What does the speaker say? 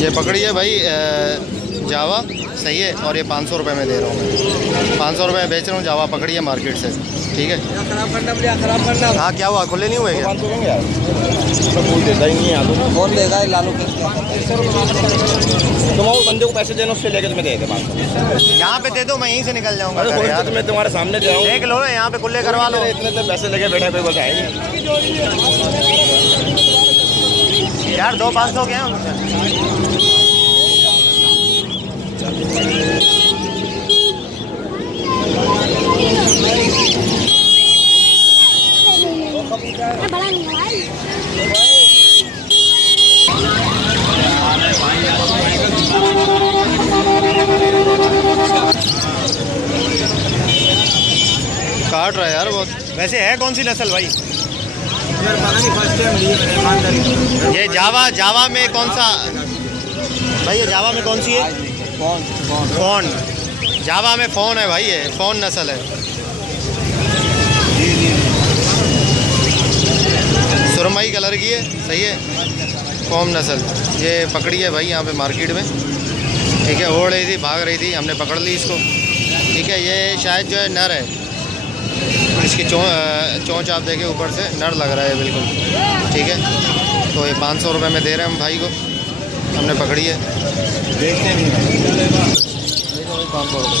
ये पकड़ी है भाई जावा, सही है। और ये 500 रुपये में दे रहा हूँ मैं, 500 रुपये में बेच रहा हूँ। जावा पकड़ी है मार्केट से, ठीक है। खराब करना। हाँ क्या हुआ, खुले नहीं हुए क्या? बोल देता ही नहीं है, कौन देगा लालू? तुम वो बंदे को पैसे देना, उससे लेकर तुम्हें दे दे 500। यहाँ पे दे दो, मैं यहीं से निकल जाऊँगा। अरे यार मैं तुम्हारे सामने दे रहा हूँ, देख लो यहाँ पे खुले करवा लो। इतने तो पैसे लेके बैठा, कोई बोलता है यार 2 500 के हैं उनसे। काट रहा है यार बहुत। वैसे है कौन सी नस्ल भाई? ये जावा में कौन सा भाई? ये जावा में कौन सी है? फोन। जावा में फ़ोन है भाई, ये फ़ोन नस्ल है। सुरमई कलर की है, सही है। फोम नस्ल ये पकड़ी है भाई यहाँ पे मार्केट में, ठीक है। ओढ़ रही थी, भाग रही थी, हमने पकड़ ली इसको, ठीक है। ये शायद जो है नर है, इसकी चोंच आप देखें ऊपर से नर लग रहा है बिल्कुल, ठीक है। तो ये 500 रुपये में दे रहे हैं हम भाई को, हमने पकड़ी है। देखते नहीं 500 रुपये।